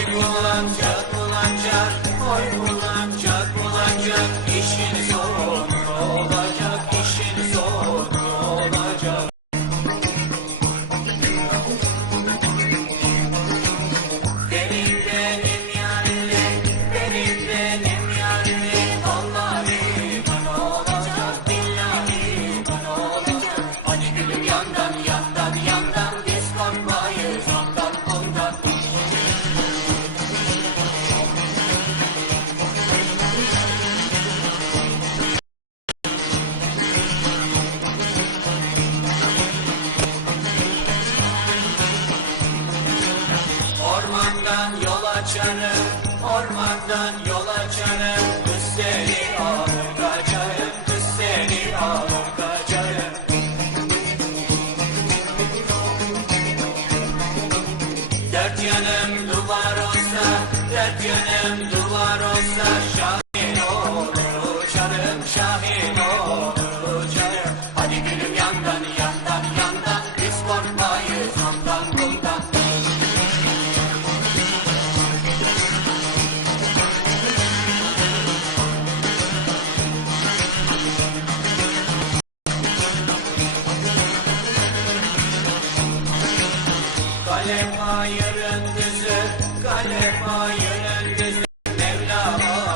Oy bulanacak bulanacak, oy bulanacak bulanacak, işini sor. Ormandan yol açarım, ormandan yol açarım. Kız seni alır kaçarım, kız seni alır kaçarım Dört yanım duvar olsa, dört yanım duvar olsa Şahin olur uçarım, şahin ayırın bizi, kalem ayırın bizi, Mevla ayırın.